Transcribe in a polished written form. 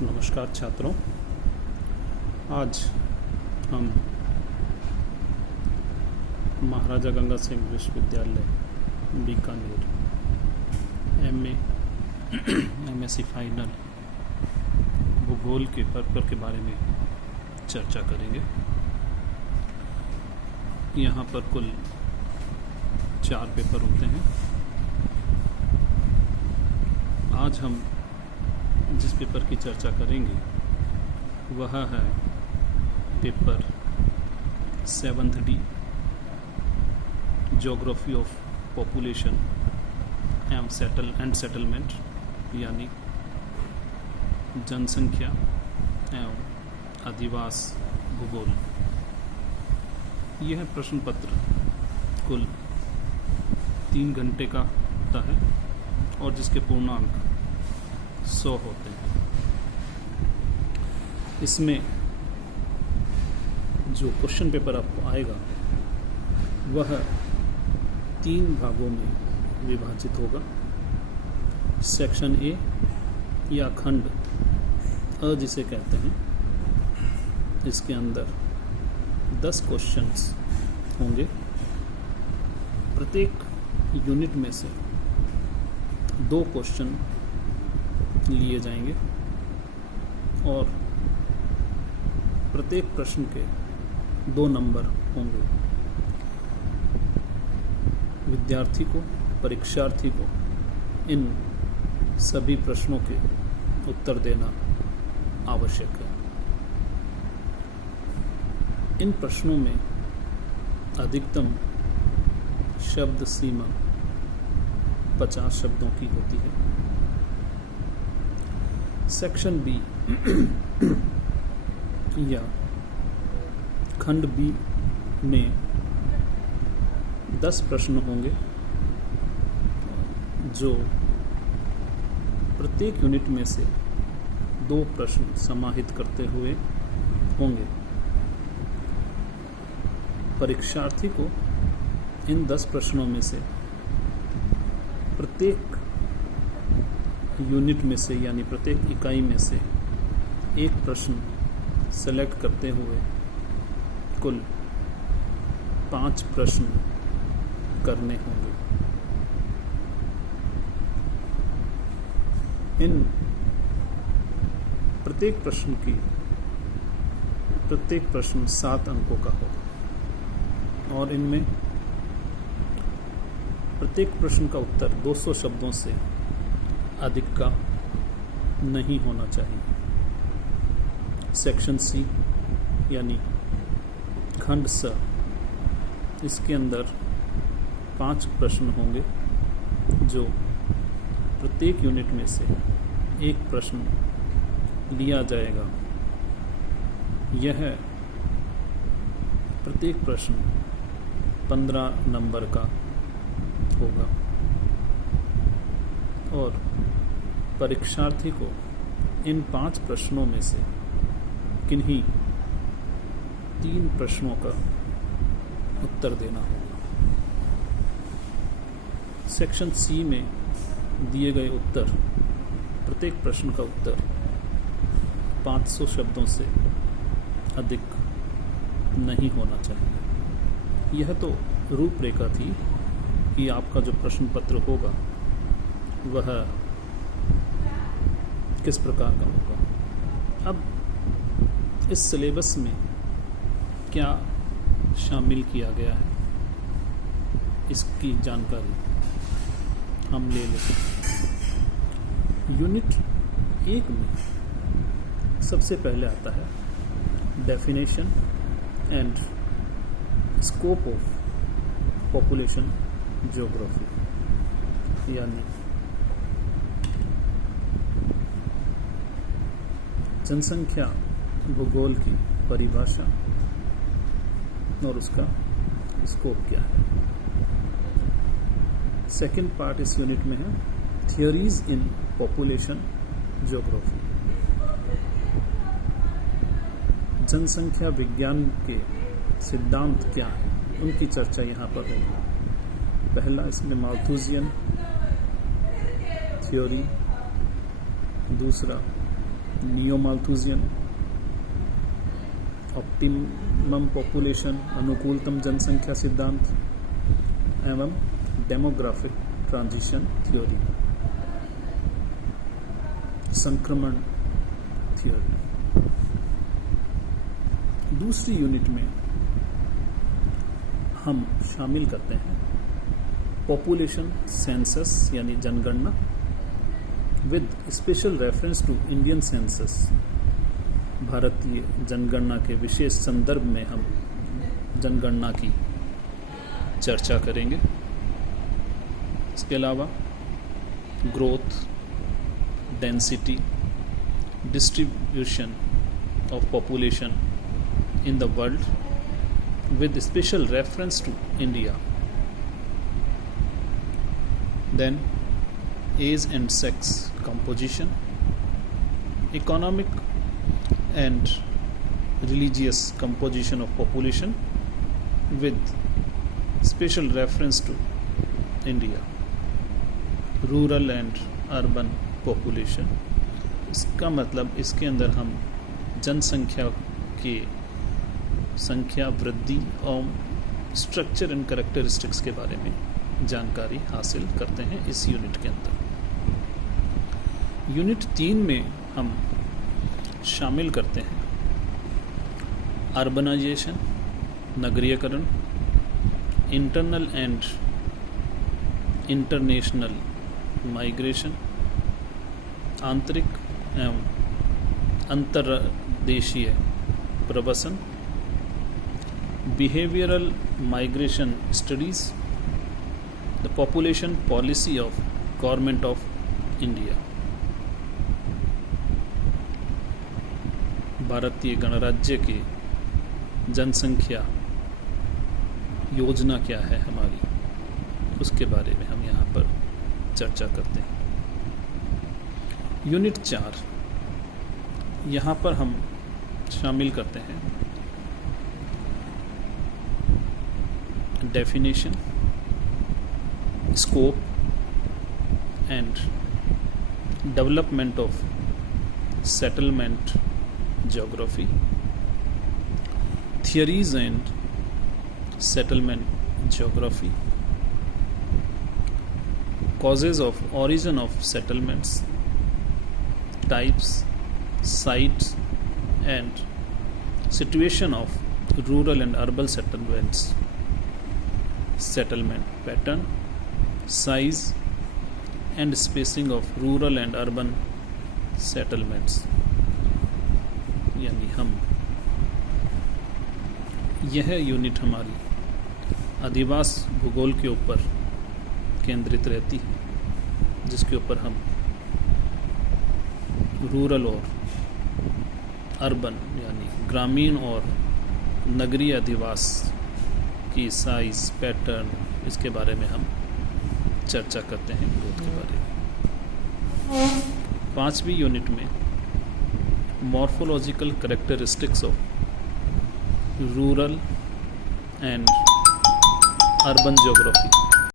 नमस्कार छात्रों, आज हम महाराजा गंगा सिंह विश्वविद्यालय बीकानेर एमएससी फाइनल भूगोल के पेपर के बारे में चर्चा करेंगे। यहाँ पर कुल 4 पेपर होते हैं। आज हम जिस पेपर की चर्चा करेंगे वह है paper 7th D geography of population and settlement, यानी जनसंख्या एवं अधिवास भूगोल। यह प्रश्न पत्र कुल 3 घंटे का होता है और जिसके पूर्णांक 100 होते हैं। इसमें जो क्वेश्चन पेपर आपको आएगा वह 3 भागों में विभाजित होगा। सेक्शन ए या खंड अ जिसे कहते हैं, इसके अंदर 10 क्वेश्चंस होंगे। प्रत्येक यूनिट में से 2 क्वेश्चन लिए जाएंगे और प्रत्येक प्रश्न के 2 नंबर होंगे। विद्यार्थी को, परीक्षार्थी को इन सभी प्रश्नों के उत्तर देना आवश्यक है। इन प्रश्नों में अधिकतम शब्द सीमा 50 शब्दों की होती है। सेक्शन बी या खंड बी में 10 प्रश्न होंगे जो प्रत्येक यूनिट में से 2 प्रश्न समाहित करते हुए होंगे। परीक्षार्थी को इन 10 प्रश्नों में से प्रत्येक यूनिट में से यानी प्रत्येक इकाई में से 1 प्रश्न सेलेक्ट करते हुए कुल 5 प्रश्न करने होंगे। इन प्रत्येक प्रश्न 7 अंकों का होगा और इनमें प्रत्येक प्रश्न का उत्तर 200 शब्दों से अधिक का नहीं होना चाहिए। सेक्शन सी यानी खंड स, इसके अंदर 5 प्रश्न होंगे जो प्रत्येक यूनिट में से 1 प्रश्न लिया जाएगा। यह प्रत्येक प्रश्न 15 नंबर का होगा और परीक्षार्थी को इन 5 प्रश्नों में से किन्हीं 3 प्रश्नों का उत्तर देना होगा। सेक्शन सी में दिए गए उत्तर, प्रत्येक प्रश्न का उत्तर 500 शब्दों से अधिक नहीं होना चाहिए। यह तो रूपरेखा थी कि आपका जो प्रश्न पत्र होगा वह किस प्रकार का होगा। अब इस सिलेबस में क्या शामिल किया गया है, इसकी जानकारी हम ले लेते हैं। यूनिट 1 में सबसे पहले आता है definition and scope of population geography, यानी जनसंख्या भूगोल की परिभाषा और उसका स्कोप क्या है। सेकंड पार्ट इस यूनिट में है थियोरीज इन पॉपुलेशन ज्योग्राफी। जनसंख्या विज्ञान के सिद्धांत क्या है, उनकी चर्चा यहाँ पर होगी। पहला इसमें माल्थुसियन थ्योरी, दूसरा नियो माल्थुसियन, ऑप्टिमम पॉपुलेशन अनुकूलतम जनसंख्या सिद्धांत एवं डेमोग्राफिक ट्रांजिशन थ्योरी, संक्रमण थ्योरी। दूसरी यूनिट में हम शामिल करते हैं पॉपुलेशन सेंसस यानी जनगणना with special reference to Indian census. भारतीय जनगणना के विशेष संदर्भ में हम जनगणना की चर्चा करेंगे। इसके अलावा growth, density, distribution of population in the world with special reference to India. Then age and sex composition, economic and religious composition of population with special reference to India. Rural and urban population, इसका मतलब इसके अंदर हम जनसंख्या के संख्या वृद्धि और स्ट्रक्चर एंड कैरेक्टरिस्टिक्स के बारे में जानकारी हासिल करते हैं इस यूनिट के अंदर। यूनिट 3 में हम शामिल करते हैं अर्बनाइजेशन, नगरीयकरण, इंटरनल एंड इंटरनेशनल माइग्रेशन, आंतरिक एवं अंतर्देशीय प्रवासन, behavioral migration studies, the population policy of government of India। भारतीय गणराज्य के जनसंख्या योजना क्या है हमारी, उसके बारे में हम यहाँ पर चर्चा करते हैं। यूनिट 4 यहाँ पर हम शामिल करते हैं definition, scope and development of settlement geography, theories and settlement geography, causes of origin of settlements, types, sites and situation of rural and urban settlements, settlement pattern, size and spacing of rural and urban settlements। यानी हम यह unit हमारी अधिवास भूगोल के ऊपर केंद्रित रहती है, जिसके ऊपर हम रूरल और अर्बन यानी ग्रामीण और नगरीय अधिवास की साइज, पैटर्न, इसके बारे में हम चर्चा करते हैं, ग्रोथ के बारे में। 5वीं यूनिट में morphological characteristics of rural and urban geography,